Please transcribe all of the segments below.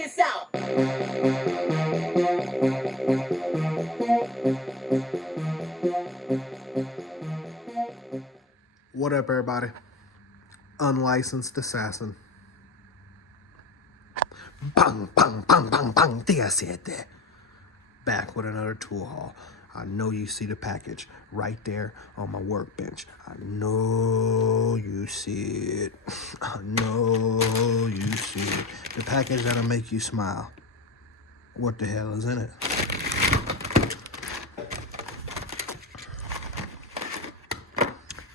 this out. What up, everybody? Unlicensed assassin. Bang, bang, bang, bang, bang. Siete. Back with another tool haul. I know you see the package right there on my workbench. I know you see it. I know you see it. The package that'll make you smile. What the hell is in it?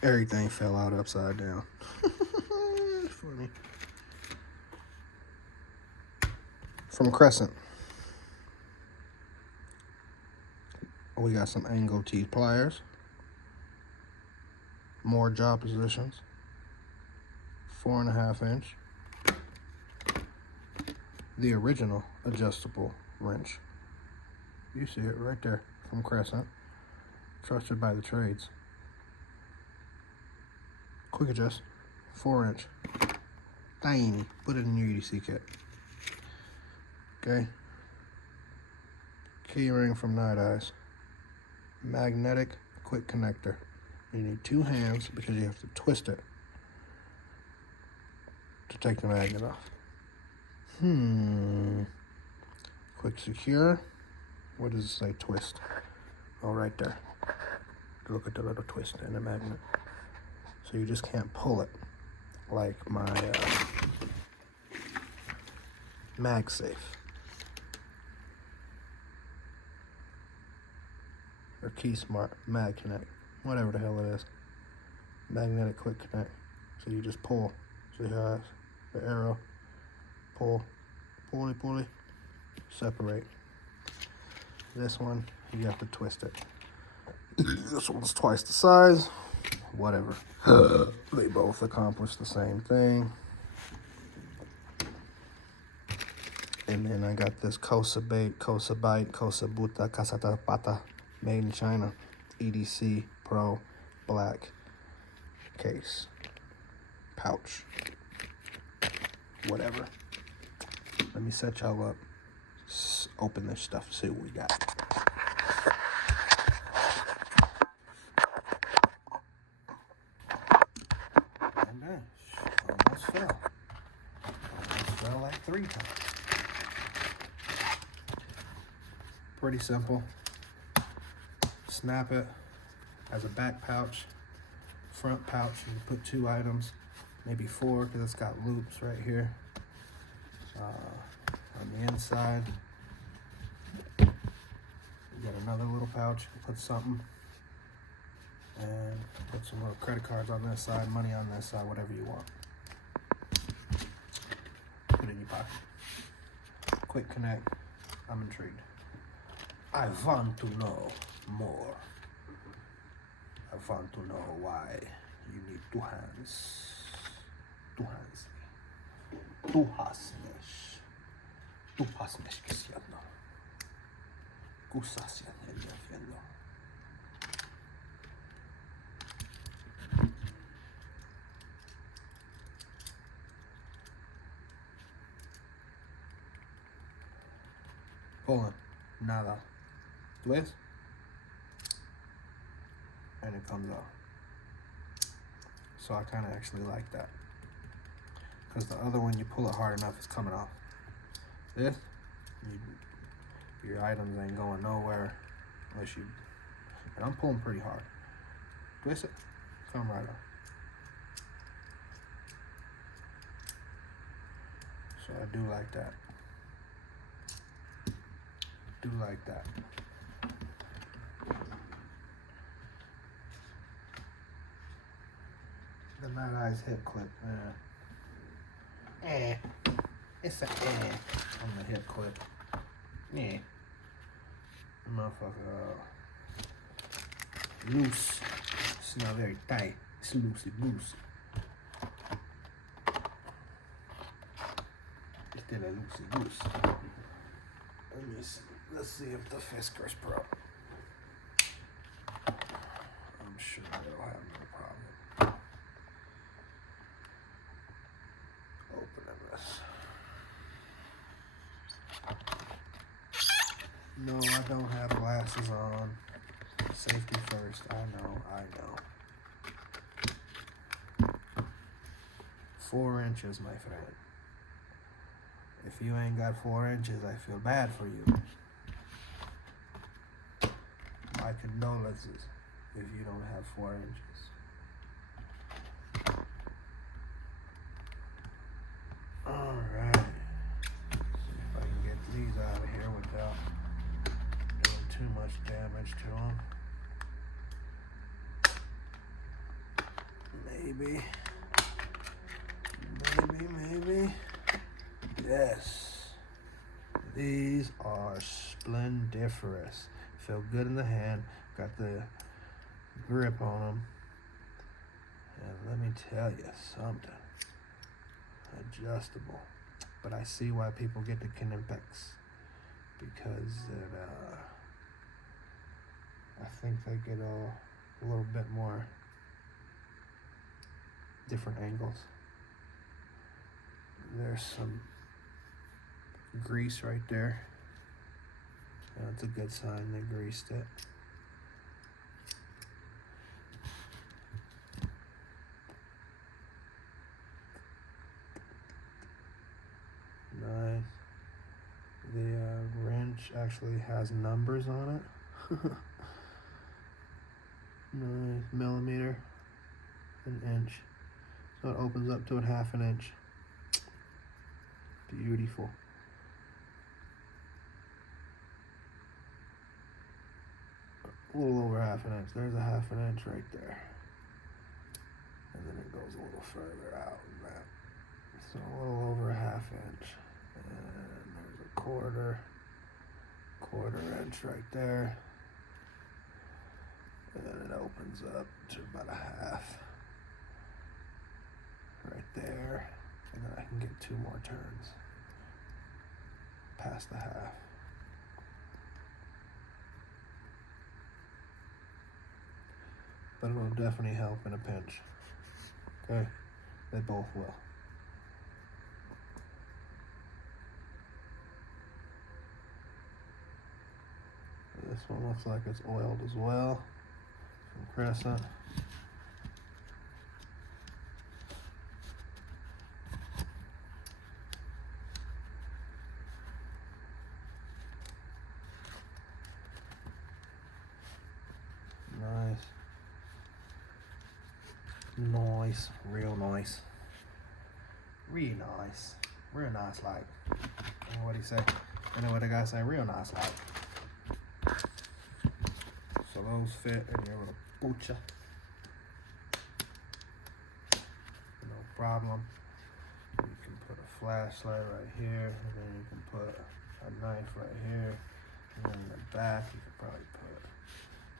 Everything fell out upside down. It's funny. From Crescent. We got some angle teeth pliers, more jaw positions, 4.5 inch, the original adjustable wrench. You see it right there from Crescent, trusted by the trades. Quick adjust, 4 inch, tiny, put it in your EDC kit. Okay, key ring from Night Eyes. Magnetic quick connector. You need 2 hands because you have to twist it to take the magnet off. Quick secure. What does it say? Twist. Oh, right there. Look at the little twist in the magnet. So you just can't pull it like my MagSafe. Or Key Smart, Mag Connect, whatever the hell it is. Magnetic Quick Connect. So you just pull. See how the arrow, pull, pulley, separate. This one, you have to twist it. This one's twice the size. Whatever. They both accomplish the same thing. And then I got this Kosa Bite, Kosa Buta, Kasata Pata. Made in China, EDC Pro black case, pouch, whatever. Let me set y'all up. Open this stuff, see what we got. And almost fell. Almost fell like 3 times. Pretty simple. Snap it as a back pouch, front pouch. You can put 2 items, maybe 4, because it's got loops right here. On the inside, you got another little pouch. You put something, and put some little credit cards on this side, money on this side, whatever you want. Put it in your pocket. Quick connect. I'm intrigued. I want to know more. I want to know why you need 2 hands. 2 hands. 2 hasnesh. 2 hasnesh kisiano. Kusasyan eliafendo. Pulling. Nada. Twist. And it comes off. So I kind of actually like that, because the other one, you pull it hard enough, it's coming off. This, your items ain't going nowhere unless you, and I'm pulling pretty hard. Twist it, come right off. So I do like that. Do like that. The Night Eyes hip clip, it's a on the hip clip. Yeah, the motherfucker loose. It's not very tight. It's loosey goosey. It's still a loosey goose. Let me see. Let's see if the Fisker's pro. I'm sure they'll have no problem. Opening this. No, I don't have glasses on. Safety first. I know. 4 inches, my friend. If you ain't got 4 inches, I feel bad for you. My condolences if you don't have 4 inches. Alright. See if I can get these out of here without doing too much damage to them. Maybe. Yes. These are splendiferous. Feel good in the hand. Got the grip on them. And let me tell you something. Adjustable. But I see why people get the Kinetics. Because I think they get a little bit more different angles. There's some grease right there. That's a good sign they greased it. Nice. The wrench actually has numbers on it. Nice. Millimeter, an inch. So it opens up to a 1/2 inch. Beautiful. A little over 1/2 inch. There's a 1/2 inch right there. And then it goes a little further out than that. So a little over a 1/2 inch. And there's a quarter inch right there. And then it opens up to about a 1/2 right there. And then I can get 2 more turns past the 1/2. But it'll definitely help in a pinch. Okay? They both will. This one looks like it's oiled as well from Crescent. Nice, real nice. Real nice. Real nice like. You know what he say? You know what the guy say? Real nice like. So those fit in your little boocha. No problem. You can put a flashlight right here, and then you can put a knife right here. And then in the back, you could probably put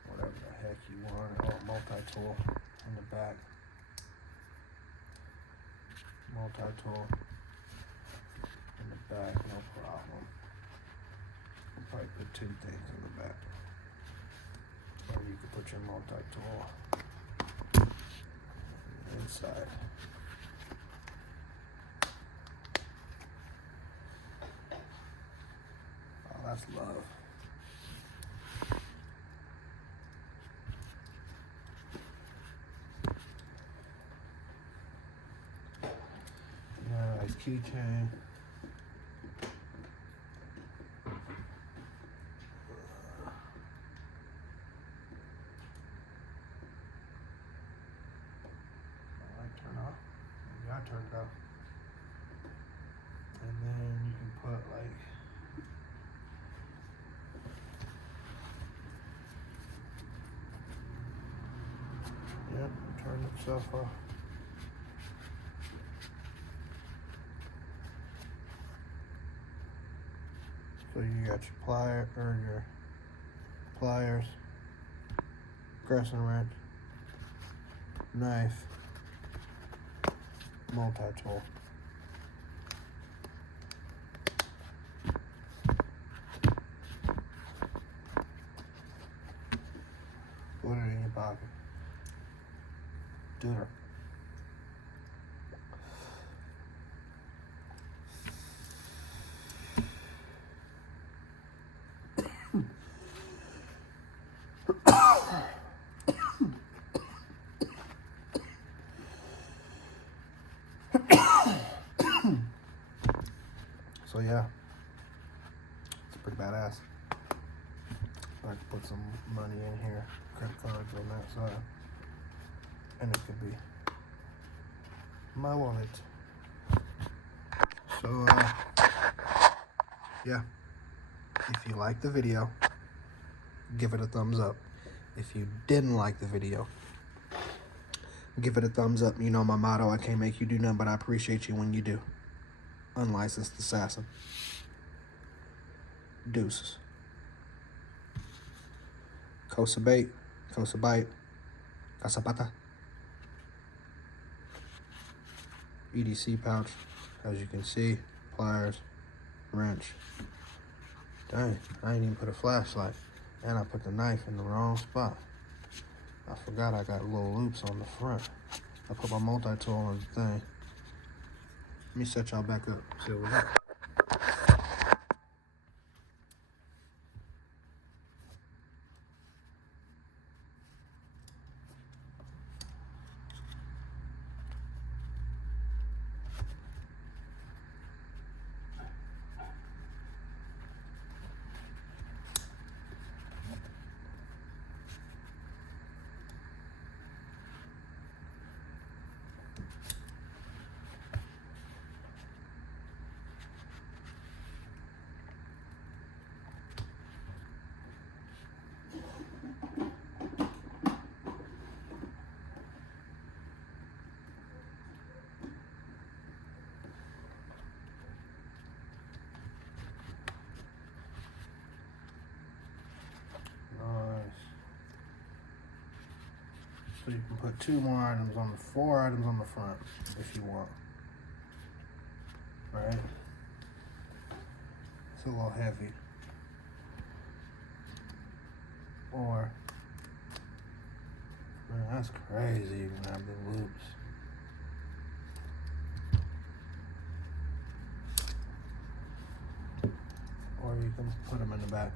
whatever the heck you want, or a multi-tool in the back. Multi-tool in the back, no problem. I'll probably put 2 things in the back. Or you could put your multi-tool inside. Oh, that's love. Nice keychain. Turn off. Maybe I turned off. And then you can put like yep, turn itself off. So you got your pliers, Crescent wrench, knife, multi-tool. Put it in your pocket. Do it. So yeah, it's pretty badass. I could put some money in here, credit cards on that side, and it could be my wallet. So yeah, if you like the video, give it a thumbs up. If you didn't like the video, give it a thumbs up. You know my motto, I can't make you do nothing, but I appreciate you when you do. Unlicensed assassin. Deuces. Cosa bait, cosa bite, casa pata. EDC pouch, as you can see, pliers, wrench. Dang, I ain't even put a flashlight. And I put the knife in the wrong spot. I forgot I got little loops on the front. I put my multi-tool on the thing. Let me set y'all back up, see what we got. So you can put 2 more items on the 4 items on the front if you want. Right? It's a little heavy. Or, man, that's crazy. You can have the loops. Or you can put them in the back.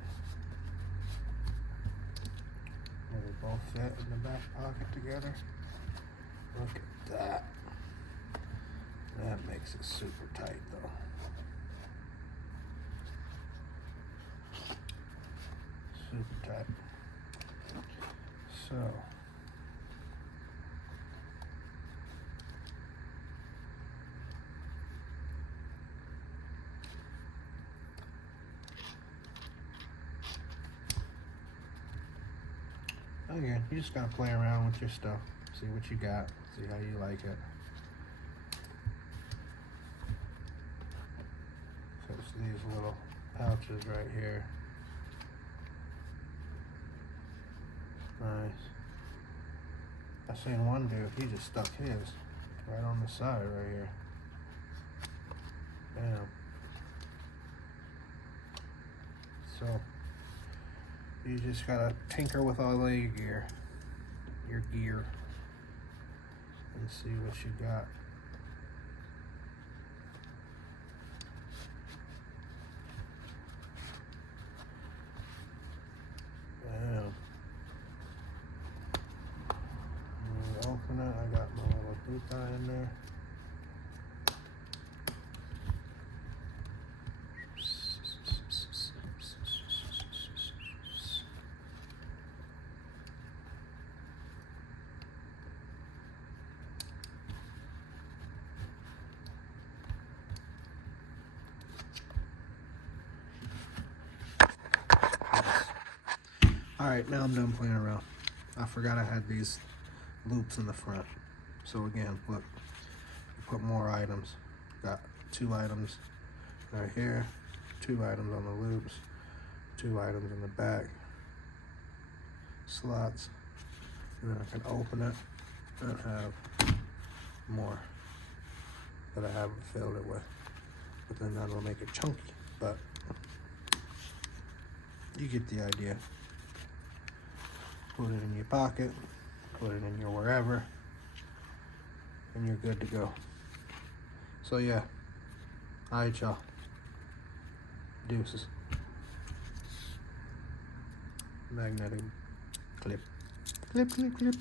They both fit in the back pocket together. Look at that. That makes it super tight though. Super tight. So. Again, you just gotta play around with your stuff, see what you got, see how you like it. So it's these little pouches right here. Nice. I seen one dude, he just stuck his right on the side right here. Bam. So you just gotta tinker with all of your gear, and see what you got. Bam. Open it. I got my little boot tie in there. Alright, now I'm done playing around. I forgot I had these loops in the front. So again, look, you put more items. Got 2 items right here, 2 items on the loops, 2 items in the back, slots, and then I can open it and have more that I haven't filled it with. But then that'll make it chunky, but you get the idea. Put it in your pocket, put it in your wherever, and you're good to go. So yeah, alright y'all, deuces. Magnetic clip, clip, clip, clip.